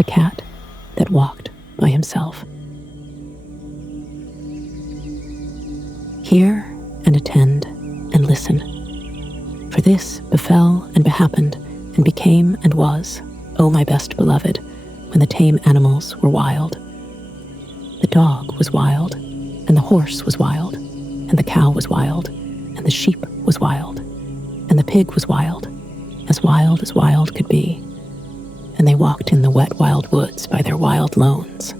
the cat that walked by himself. Hear and attend and listen, for this befell and behappened and became and was, O my best beloved, when the tame animals were wild. The dog was wild, and the horse was wild, and the cow was wild, and the sheep was wild, and the pig was wild as wild could be, and they walked in the wet wild woods by their wild lones.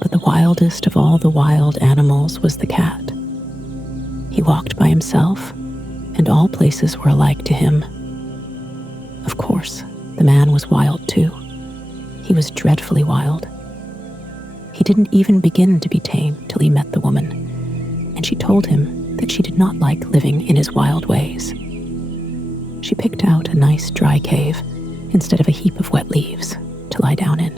But the wildest of all the wild animals was the cat. He walked by himself, and all places were alike to him. Of course, the man was wild too. He was dreadfully wild. He didn't even begin to be tame till he met the woman, and she told him that she did not like living in his wild ways. She picked out a nice dry cave instead of a heap of wet leaves to lie down in,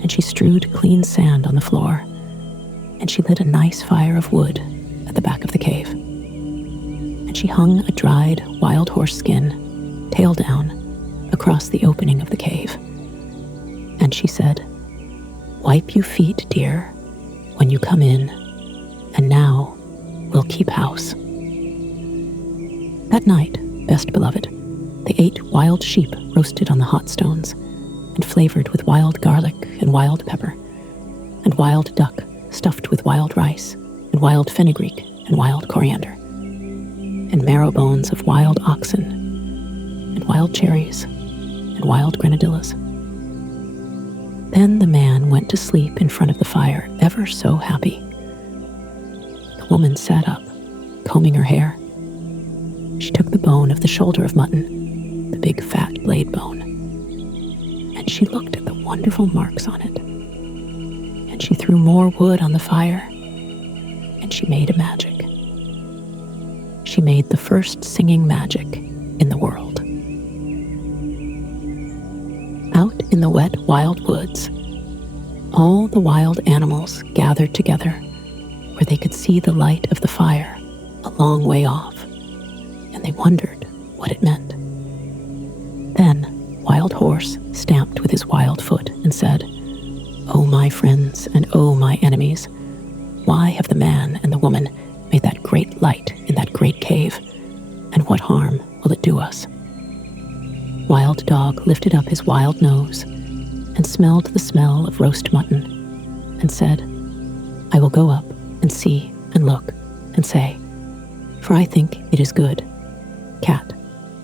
and she strewed clean sand on the floor, and she lit a nice fire of wood at the back of the cave, and she hung a dried wild horse skin, tail down, across the opening of the cave, and she said, "Wipe you feet, dear, when you come in, and now we'll keep house." That night, best beloved, they ate wild sheep roasted on the hot stones and flavored with wild garlic and wild pepper, and wild duck stuffed with wild rice and wild fenugreek and wild coriander, and marrow bones of wild oxen, and wild cherries and wild grenadillas. Then the man went to sleep in front of the fire, ever so happy. The woman sat up, combing her hair. She took the bone of the shoulder of mutton, the big fat blade bone, and she looked at the wonderful marks on it. And she threw more wood on the fire, and she made a magic. She made the first singing magic in the world. Out in the wet wild woods, all the wild animals gathered together where they could see the light of the fire a long way off, and they wondered what it meant. Then Wild Horse stamped with his wild foot and said, "O my friends and O my enemies, why have the man and the woman made that great light in that great cave, and what harm will it do us?" Wild Dog lifted up his wild nose and smelled the smell of roast mutton and said, "I will go up and see and look and say, for I think it is good. Cat,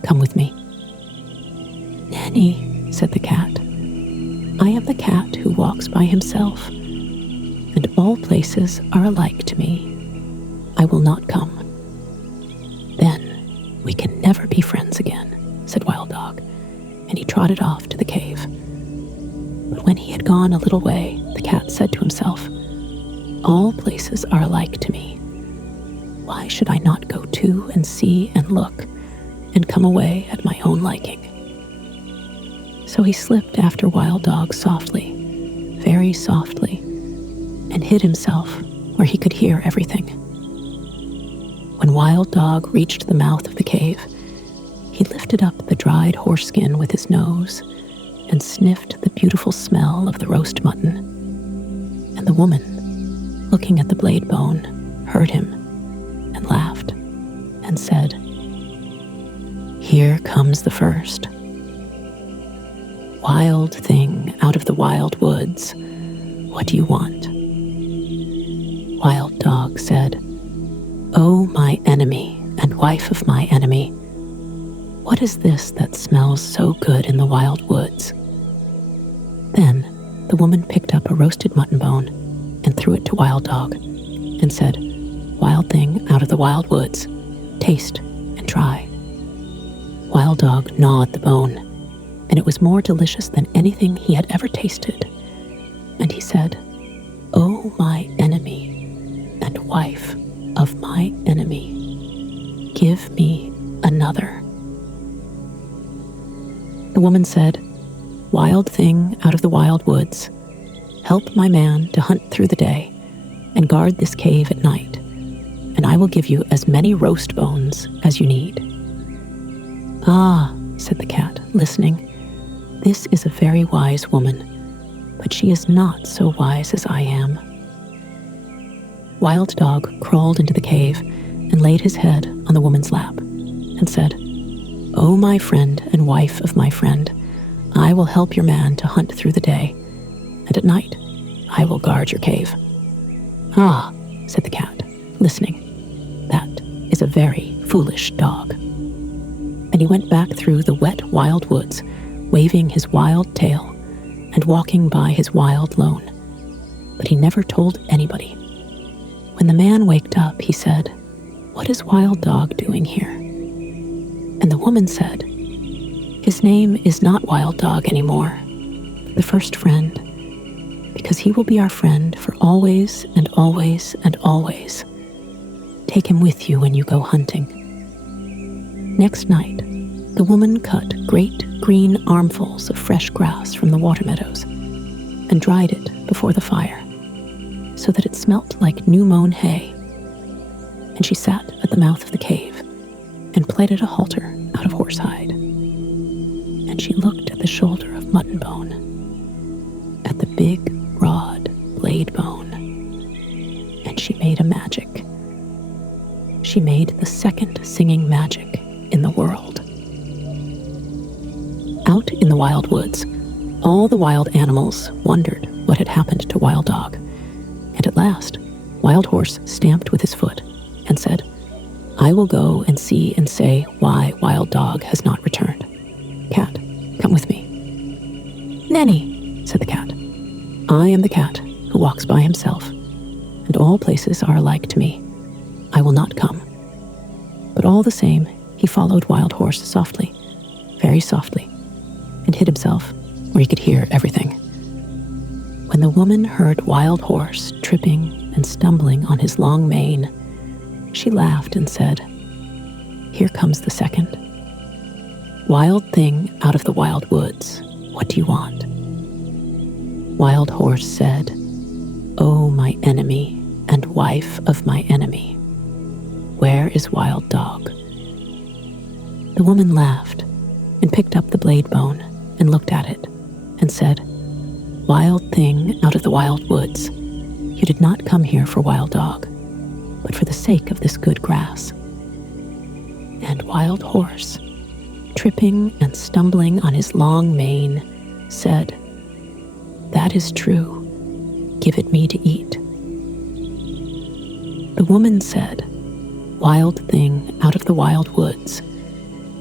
come with me." "Nanny," said the cat, "I am the cat who walks by himself, and all places are alike to me. I will not come." "Then we can never be friends again," said Wild Dog, and he trotted off to the cave. But when he had gone a little way, the cat said to himself, "All places are alike to me. Why should I not go to and see and look and come away at my own liking?" So he slipped after Wild Dog softly, very softly, and hid himself where he could hear everything. When Wild Dog reached the mouth of the cave, he lifted up the dried horse skin with his nose and sniffed the beautiful smell of the roast mutton. And the woman, looking at the blade bone, heard him and laughed and said, "Here comes the first. Wild thing out of the wild woods, what do you want?" Wild Dog said, "O my enemy and wife of my enemy, what is this that smells so good in the wild woods?" Then the woman picked up a roasted mutton bone and threw it to Wild Dog and said, "Wild thing out of the wild woods, taste and try." Wild Dog gnawed the bone, and it was more delicious than anything he had ever tasted. And he said, "O my enemy and wife of my enemy, give me another." The woman said, "Wild thing out of the wild woods, help my man to hunt through the day and guard this cave at night, and I will give you as many roast bones as you need." "Ah," said the cat, listening, This is a very wise woman, but she is not so wise as I am." Wild Dog crawled into the cave and laid his head on the woman's lap and said, "O my friend and wife of my friend, I will help your man to hunt through the day, and at night I will guard your cave." "Ah," said the cat, listening, "that is a very foolish dog." And he went back through the wet wild woods, waving his wild tail and walking by his wild lone. But he never told anybody. When the man waked up, he said, "What is Wild Dog doing here?" And the woman said, "His name is not Wild Dog anymore, but the first friend, because he will be our friend for always and always and always. Take him with you when you go hunting." Next night, the woman cut great green armfuls of fresh grass from the water meadows and dried it before the fire so that it smelt like new-mown hay. And she sat at the mouth of the cave and plaited a halter out of horsehide. And she looked at the shoulder of mutton bone, at the big, broad blade bone, and she made a magic. She made the second singing magic in the world. Out in the wild woods, all the wild animals wondered what had happened to Wild Dog, and at last, Wild Horse stamped with his foot and said, "I will go and see and say why Wild Dog has not returned. Cat, come with me." "Nanny," said the cat, "I am the cat who walks by himself, and all places are alike to me. I will not come." But all the same, he followed Wild Horse softly, very softly, and hid himself where he could hear everything. When the woman heard Wild Horse tripping and stumbling on his long mane, she laughed and said, "Here comes the second. Wild thing out of the wild woods, what do you want?" Wild Horse said, "O my enemy and wife of my enemy, where is Wild Dog?" The woman laughed and picked up the blade bone and looked at it and said, "Wild thing out of the wild woods, you did not come here for Wild Dog, but for the sake of this good grass." And Wild Horse, tripping and stumbling on his long mane, said, "That is true. Give it me to eat." The woman said, "Wild thing out of the wild woods,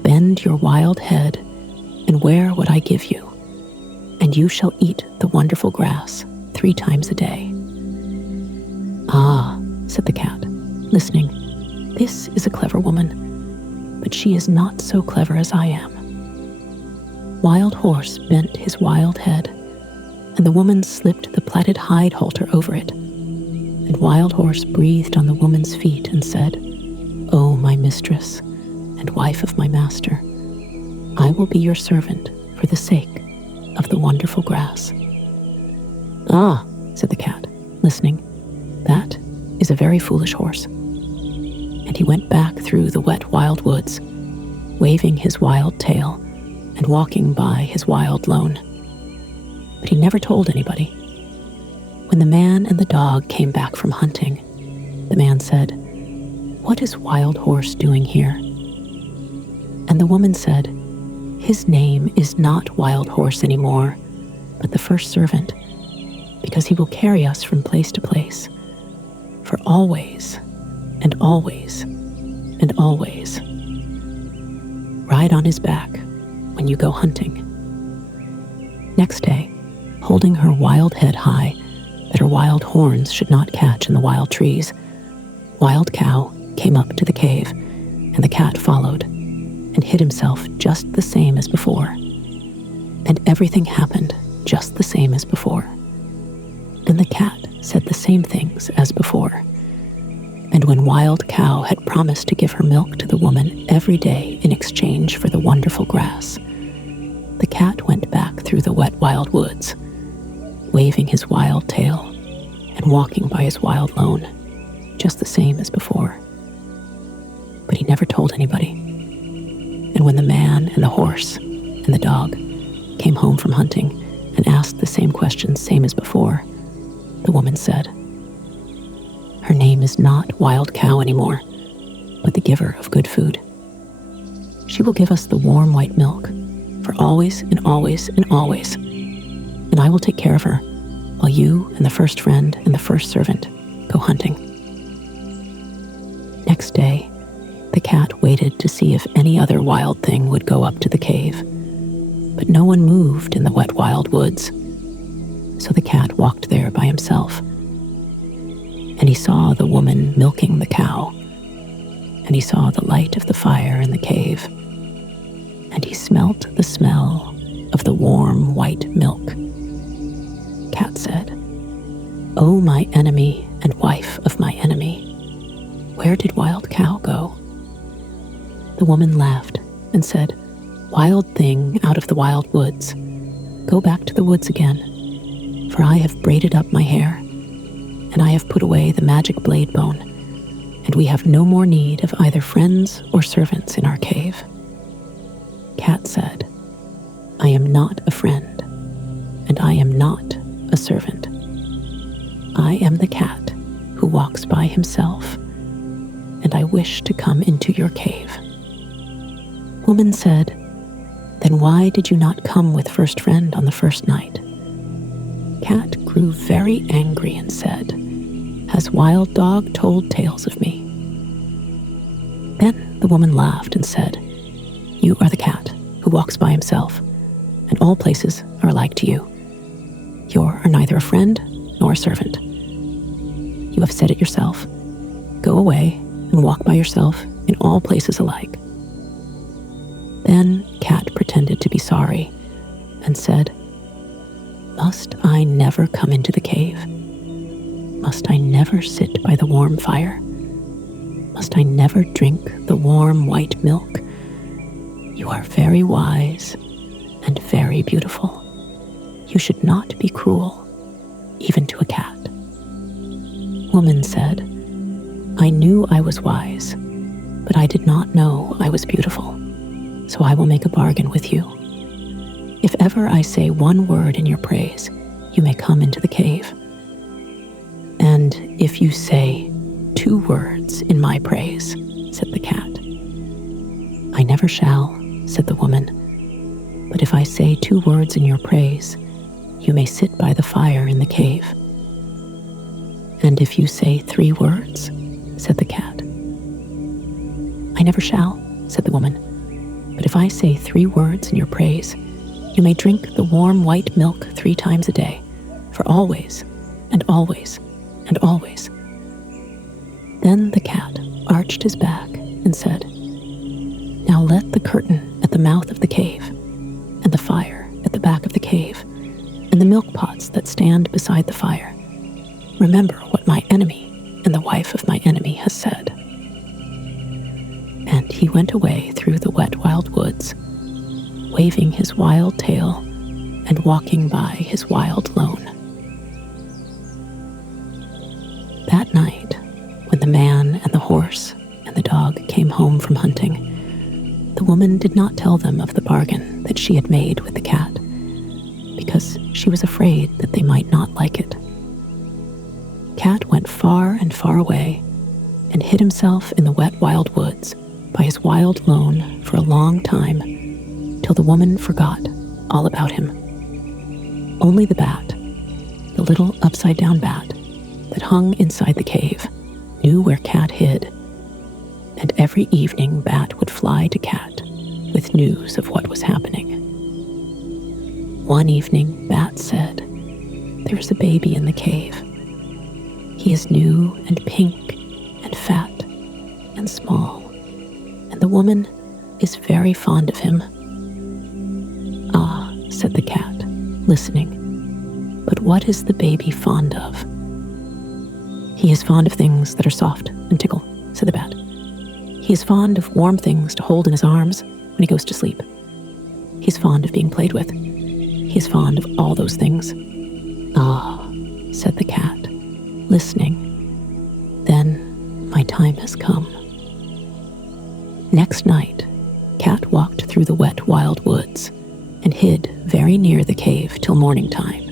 bend your wild head and wear what I give you, and you shall eat the wonderful grass 3 times a day." "Ah," said the cat, listening, "this is a clever woman, but she is not so clever as I am." Wild Horse bent his wild head, and the woman slipped the plaited hide halter over it. And Wild Horse breathed on the woman's feet and said, "O my mistress and wife of my master, I will be your servant for the sake of the wonderful grass." "Ah," said the cat, listening, "that is a very foolish horse." And he went back through the wet wild woods, waving his wild tail and walking by his wild lone. But he never told anybody. When the man and the dog came back from hunting, the man said, "What is Wild Horse doing here?" And the woman said, "His name is not Wild Horse anymore, but the first servant, because he will carry us from place to place, for always and always and always. Ride on his back when you go hunting." Next day, holding her wild head high, that her wild horns should not catch in the wild trees, Wild Cow came up to the cave, and the cat followed and hid himself just the same as before. And everything happened just the same as before. And the cat said the same things as before. And when Wild Cow had promised to give her milk to the woman every day in exchange for the wonderful grass, the cat went back through the wet wild woods, waving his wild tail and walking by his wild lone, just the same as before. But he never told anybody. And when the man and the horse and the dog came home from hunting and asked the same questions, same as before, the woman said, "Her name is not Wild Cow anymore, but the giver of good food. She will give us the warm white milk for always and always and always, and I will take care of her while you and the first friend and the first servant go hunting." Next day, the cat waited to see if any other wild thing would go up to the cave, but no one moved in the wet wild woods, so the cat walked there by himself. And he saw the woman milking the cow, and he saw the light of the fire in the cave, and he smelt the smell of the warm white milk. Cat said, "Oh, my enemy and wife of my enemy, where did Wild Cow go?" The woman laughed and said, "Wild thing out of the wild woods, go back to the woods again, for I have braided up my hair, and I have put away the magic blade bone, and we have no more need of either friends or servants in our cave." Cat said, "I am not a friend, and I am not a servant. I am the cat who walks by himself, and I wish to come into your cave." Woman said, "Then why did you not come with first friend on the first night?" Cat grew very angry and said, "Has Wild Dog told tales of me?" Then the woman laughed and said, "You are the cat who walks by himself, and all places are alike to you. You are neither a friend nor a servant. You have said it yourself. Go away and walk by yourself in all places alike." Then Cat pretended to be sorry and said, "Must I never come into the cave? Must I never sit by the warm fire? Must I never drink the warm white milk? You are very wise and very beautiful. You should not be cruel, even to a cat." Woman said, "I knew I was wise, but I did not know I was beautiful. So I will make a bargain with you. If ever I say one word in your praise, you may come into the cave. And if you say 2 words in my praise," said the cat. "I never shall," said the woman. "But if I say 2 words in your praise, you may sit by the fire in the cave." "And if you say 3 words," said the cat. "I never shall," said the woman. "But if I say 3 words in your praise, you may drink the warm white milk 3 times a day, for always and always and always." Then the cat arched his back and said, "Now let the curtain at the mouth of the cave, and the fire at the back of the cave, and the milk pots that stand beside the fire, remember what my enemy and the wife of my enemy has said." And he went away through the wet wild woods, waving his wild tail and walking by his wild lone. That night, when the man and the horse and the dog came home from hunting, the woman did not tell them of the bargain that she had made with the cat, because she was afraid that they might not like it. Cat went far and far away and hid himself in the wet wild woods by his wild lone for a long time, till the woman forgot all about him. Only the bat, the little upside-down bat that hung inside the cave, knew where Cat hid, and every evening Bat would fly to Cat with news of what was happening. One evening, Bat said, "There is a baby in the cave. He is new and pink and fat and small, and the woman is very fond of him." "Ah," said the cat, listening, "but what is the baby fond of?" "He is fond of things that are soft and tickle," said the bat. "He is fond of warm things to hold in his arms when he goes to sleep. He is fond of being played with. He is fond of all those things." "Ah," said the cat, listening, "then my time has come." Next night, Cat walked through the wet wild woods, and hid very near the cave till morning time,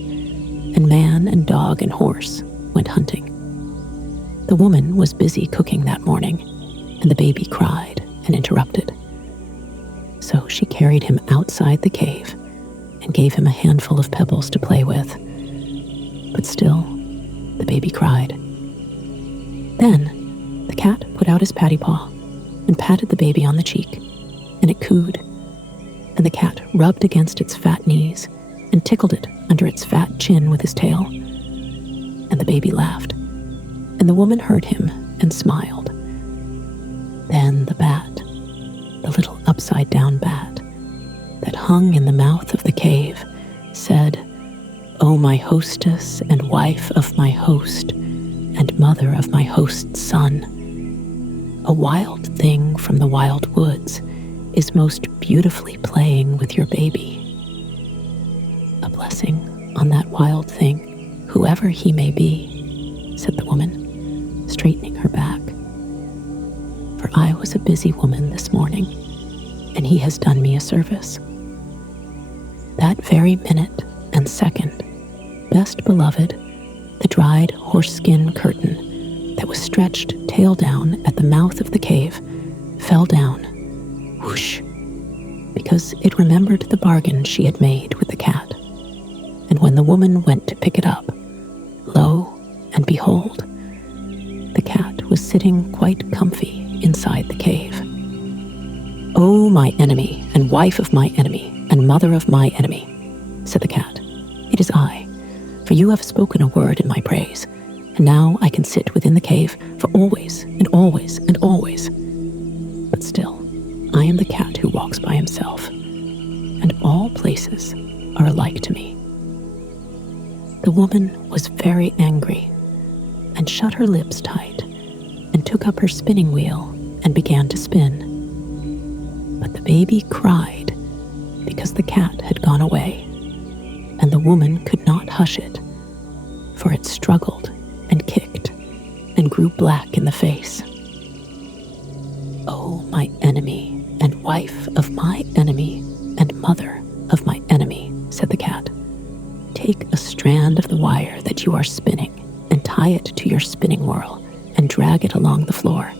and man and dog and horse went hunting. The woman was busy cooking that morning, and the baby cried and interrupted. So she carried him outside the cave and gave him a handful of pebbles to play with. But still, the baby cried. Then the cat put out his patty paw and patted the baby on the cheek, and it cooed, and the cat rubbed against its fat knees and tickled it under its fat chin with his tail. And the baby laughed, and the woman heard him and smiled. Then the bat, the little upside-down bat that hung in the mouth of the cave, said, "O my hostess and wife of my host, and mother of my host's son, a wild thing from the wild woods is most beautifully playing with your baby. A blessing on that wild thing, whoever he may be," said the woman, straightening her back. "For I was a busy woman this morning, and he has done me a service. That very minute and second, best beloved, the dried horse-skin curtain that was stretched tail down at the mouth of the cave fell down, whoosh, because it remembered the bargain she had made with the cat. And when the woman went to pick it up, lo and behold, the cat was sitting quite comfy inside the cave. "O my enemy, and wife of my enemy, and mother of my enemy," said the cat, "it is I, for you have spoken a word in my praise, and now I can sit within the cave for always and always and always. But still, I am the cat who walks by himself, and all places are alike to me." The woman was very angry, and shut her lips tight, and took up her spinning wheel and began to spin. But the baby cried because the cat had gone away, and the woman could not hush it, for it struggled and kicked and grew black in the face. "O my enemy, and wife of my enemy, and mother of my enemy," said the cat, "take a strand of the wire that you are spinning and tie it to your spinning whorl and drag it along the floor,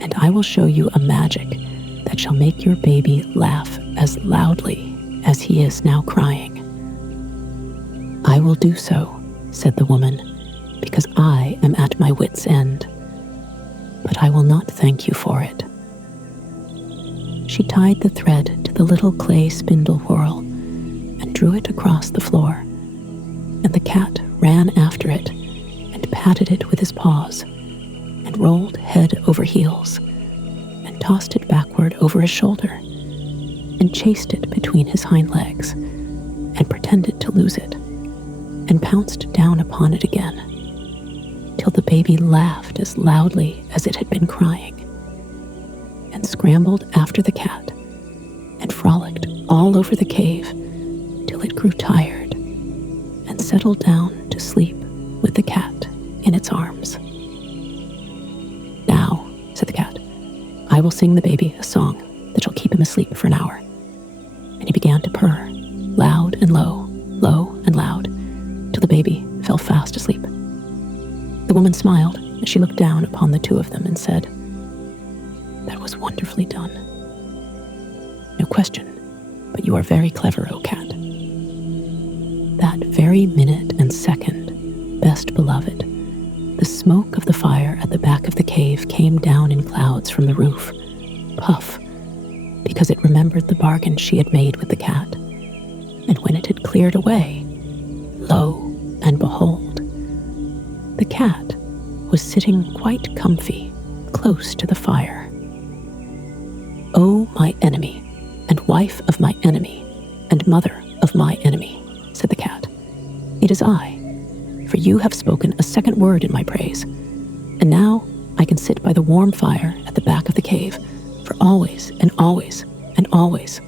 and I will show you a magic that shall make your baby laugh as loudly as he is now crying." "I will do so," said the woman, "because I am at my wit's end, but I will not thank you for it." She tied the thread to the little clay spindle whorl and drew it across the floor, and the cat ran after it and patted it with his paws and rolled head over heels and tossed it backward over his shoulder and chased it between his hind legs and pretended to lose it and pounced down upon it again till the baby laughed as loudly as it had been crying and scrambled after the cat and frolicked all over the cave till it grew tired and settled down to sleep with the cat in its arms. "Now," said the cat, "I will sing the baby a song that shall keep him asleep for an hour." And he began to purr, loud and low, low and loud, till the baby fell fast asleep. The woman smiled as she looked down upon the two of them and said, "That was wonderfully done. No question, but you are very clever, O cat." That very minute and second, best beloved, the smoke of the fire at the back of the cave came down in clouds from the roof, puff, because it remembered the bargain she had made with the cat. And when it had cleared away, lo and behold, the cat was sitting quite comfy close to the fire. "O my enemy, and wife of my enemy, and mother of my enemy," said the cat, "it is I, for you have spoken a second word in my praise, and now I can sit by the warm fire at the back of the cave for always and always and always.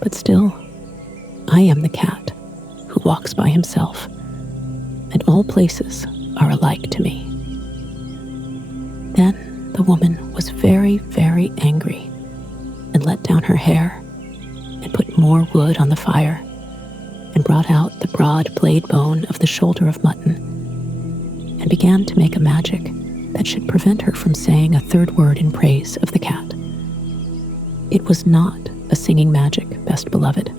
But still, I am the cat who walks by himself, and all places are alike to me." Then the woman was very, very angry and let down her hair and put more wood on the fire and brought out the broad blade bone of the shoulder of mutton and began to make a magic that should prevent her from saying a third word in praise of the cat. It was not a singing magic, best beloved.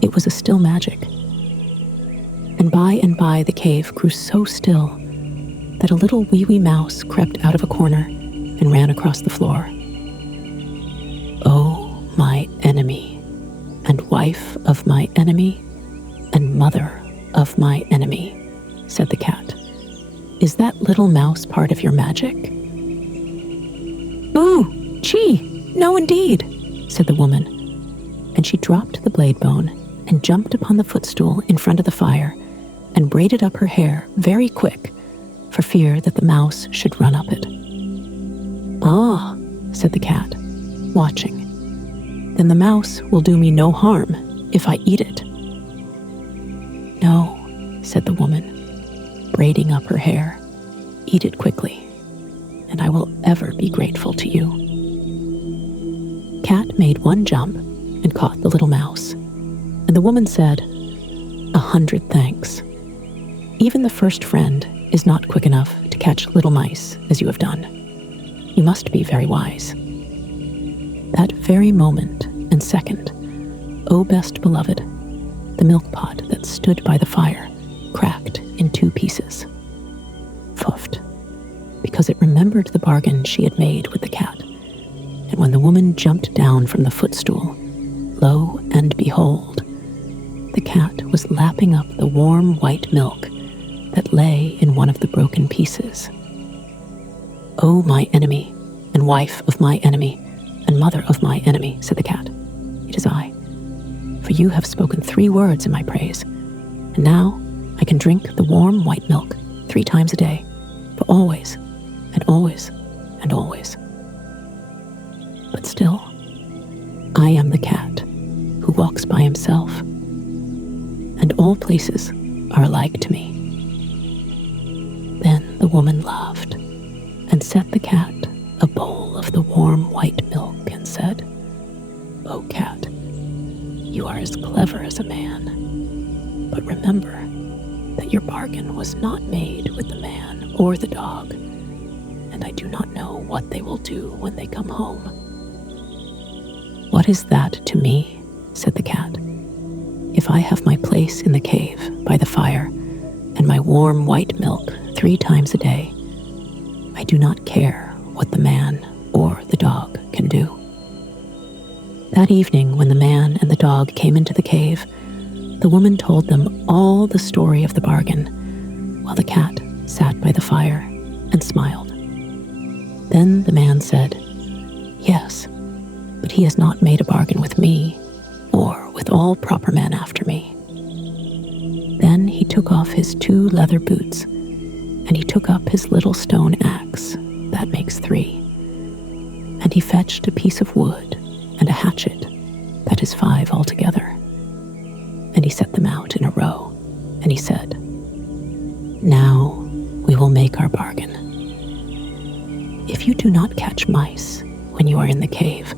It was a still magic. And by the cave grew so still that a little wee mouse crept out of a corner and ran across the floor. "Oh, my enemy, and wife of my enemy, and mother of my enemy," said the cat. "Is that little mouse part of your magic?" "Boo! Chee! No, indeed," said the woman, and she dropped the blade bone and jumped upon the footstool in front of the fire and braided up her hair very quick for fear that the mouse should run up it. "Ah," said the cat, watching. "Then the mouse will do me no harm if I eat it." "No," said the woman, braiding up her hair. "Eat it quickly, and I will ever be grateful to you." Cat made one jump and caught the little mouse, and the woman said, "100 thanks. Even the first friend is not quick enough to catch little mice as you have done. You must be very wise." That very moment and second, O best beloved, the milk pot that stood by the fire cracked in 2 pieces. Phoofed, because it remembered the bargain she had made with the cat. And when the woman jumped down from the footstool, lo and behold, the cat was lapping up the warm white milk that lay in one of the broken pieces. "Oh, my enemy, and wife of my enemy, and mother of my enemy," said the cat. "It is I. For you have spoken 3 words in my praise, and now I can drink the warm white milk 3 times a day, for always, and always, and always. But still, I am the cat who walks by himself, and all places are alike to me." Then the woman laughed and set the cat a bowl of the warm white milk and said, "O cat, you are as clever as a man, but remember that your bargain was not made with the man or the dog, and I do not know what they will do when they come home." "What is that to me?" said the cat. "If I have my place in the cave by the fire and my warm white milk 3 times a day, I do not care what the man or the dog can do." That evening, when the man and the dog came into the cave, the woman told them all the story of the bargain, while the cat sat by the fire and smiled. Then the man said, "Yes, but he has not made a bargain with me, or with all proper men after me." Then he took off his 2 leather boots, and he took up his little stone axe, that makes 3, and he fetched a piece of wood and a hatchet, that is 5 altogether, and he set them out in a row, and he said, "Now we will make our bargain. If you do not catch mice when you are in the cave,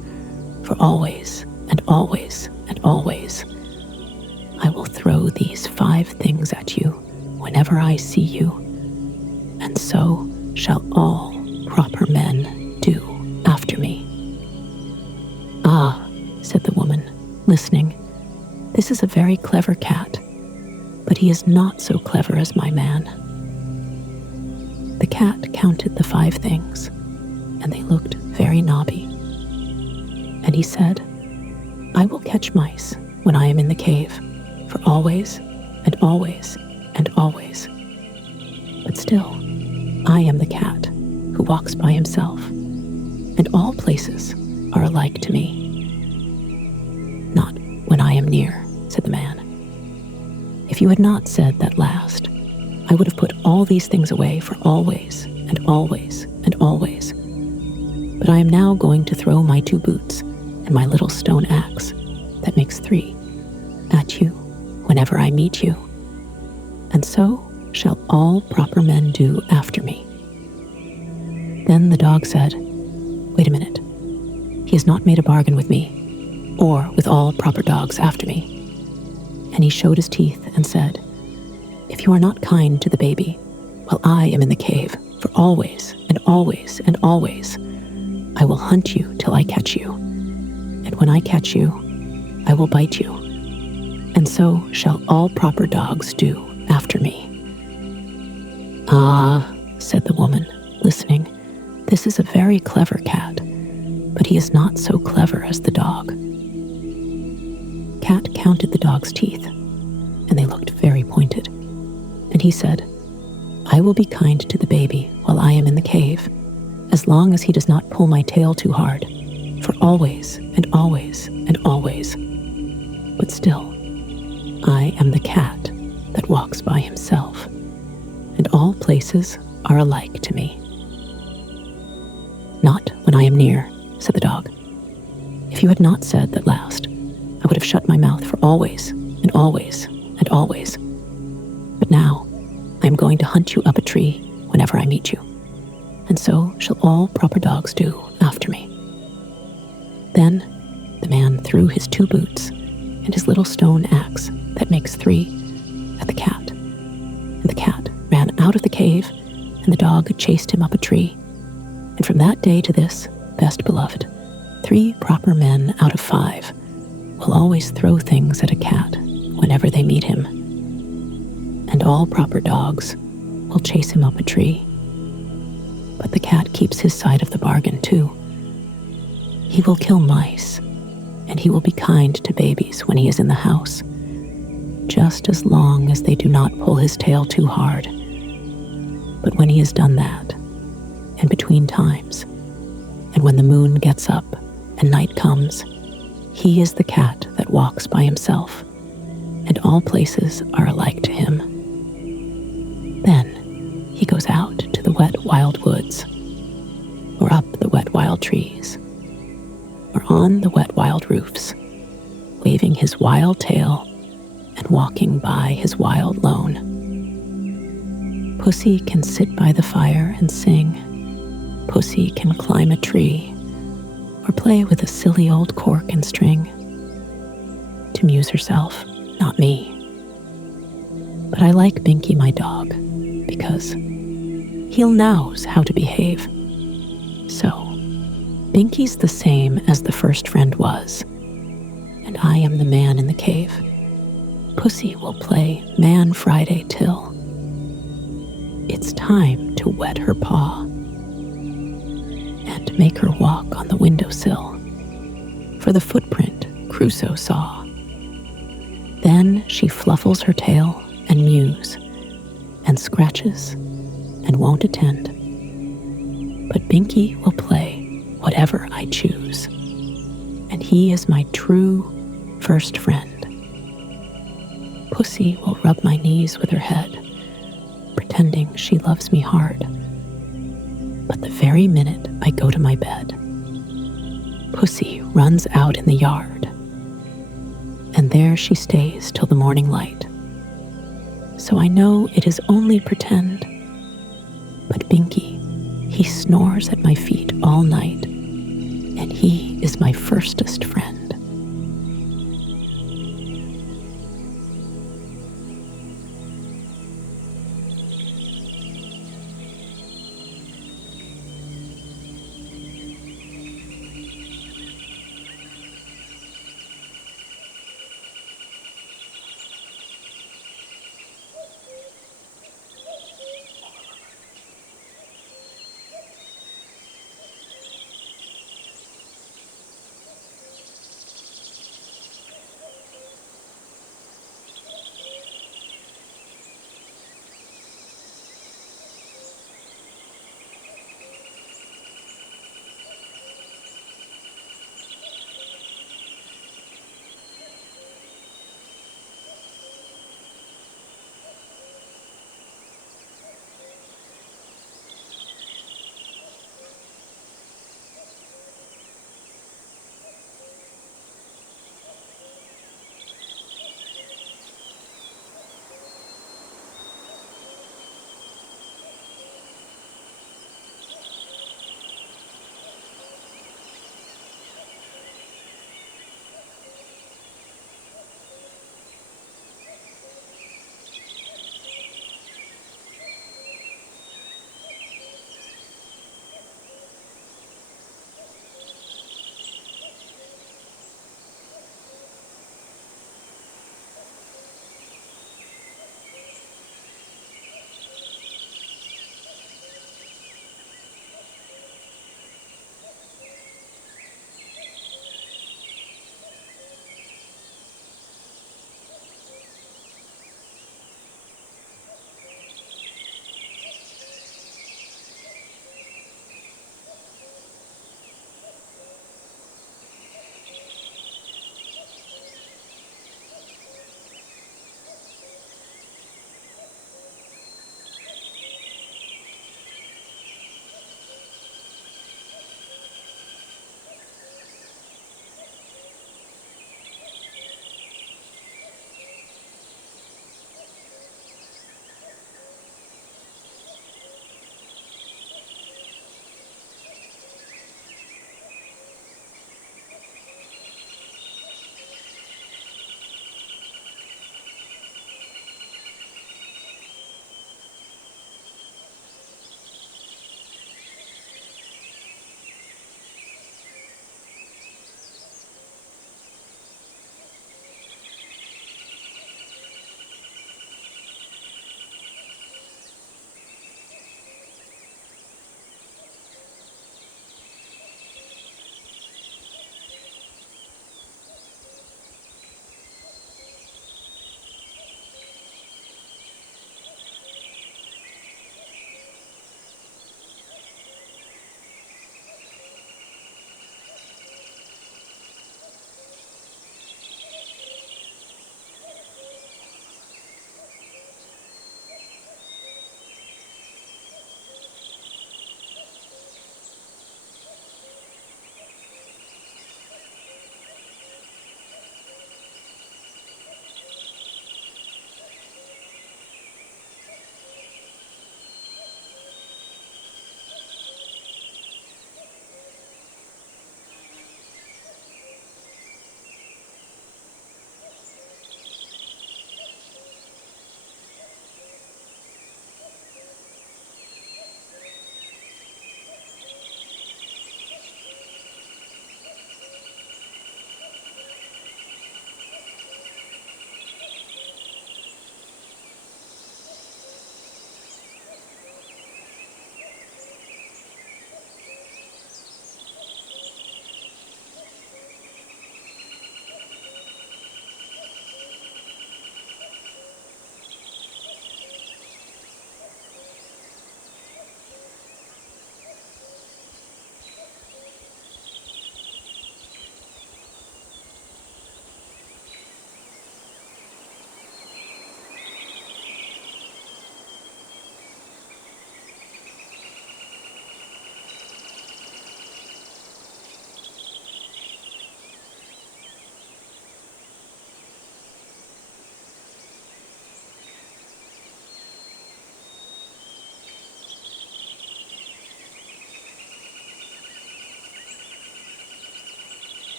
for always and always and always, I will throw these 5 things at you whenever I see you, and so shall all proper men do after me." "Ah," said the woman, listening, "this is a very clever cat, but he is not so clever as my man." The cat counted the 5 things, and they looked very knobby. And he said, "I will catch mice when I am in the cave, for always and always and always. But still, I am the cat who walks by himself, and all places are alike to me." "Not when I am near," said the man. "If you had not said that last, I would have put all these things away for always and always and always. But I am now going to throw my 2 boots and my little stone axe, that makes 3, at you whenever I meet you, and so shall all proper men do after me." Then the dog said, "Wait a minute. He has not made a bargain with me. or with all proper dogs after me. And he showed his teeth and said, if you are not kind to the baby, while I am in the cave, for always and always and always, I will hunt you till I catch you. And when I catch you, I will bite you. And so shall all proper dogs do after me. Ah, said the woman, listening, this is a very clever cat, but he is not so clever as the dog. Cat counted the dog's teeth, and they looked very pointed. And he said, I will be kind to the baby while I am in the cave, as long as he does not pull my tail too hard, for always and always and always. But still, I am the cat that walks by himself, and all places are alike to me. Not when I am near, said the dog. If you had not said that last, I would have shut my mouth for always and always and always. But now I am going to hunt you up a tree whenever I meet you, and so shall all proper dogs do after me. Then the man threw his 2 boots and his little stone axe that makes 3 at the cat, and the cat ran out of the cave, and the dog chased him up a tree. And from that day to this, best beloved, 3 proper men out of 5 will always throw things at a cat whenever they meet him. And all proper dogs will chase him up a tree. But the cat keeps his side of the bargain too. He will kill mice, and he will be kind to babies when he is in the house, just as long as they do not pull his tail too hard. But when he has done that, and between times, and when the moon gets up and night comes, he is the cat that walks by himself, and all places are alike to him. Then he goes out to the wet wild woods, or up the wet wild trees, or on the wet wild roofs, waving his wild tail and walking by his wild lone. Pussy can sit by the fire and sing. Pussy can climb a tree, or play with a silly old cork and string, to amuse herself, not me. But I like Binky, my dog, because he knows how to behave. So, Binky's the same as the first friend was, and I am the man in the cave. Pussy will play Man Friday till it's time to wet her paw and make her walk on the windowsill for the footprint Crusoe saw. Then she fluffles her tail and mews and scratches and won't attend. But Binky will play whatever I choose, and he is my true first friend. Pussy will rub my knees with her head, pretending she loves me hard. But the very minute I go to my bed, Pussy runs out in the yard, and there she stays till the morning light. So I know it is only pretend, but Binky, he snores at my feet all night, and he is my firstest friend.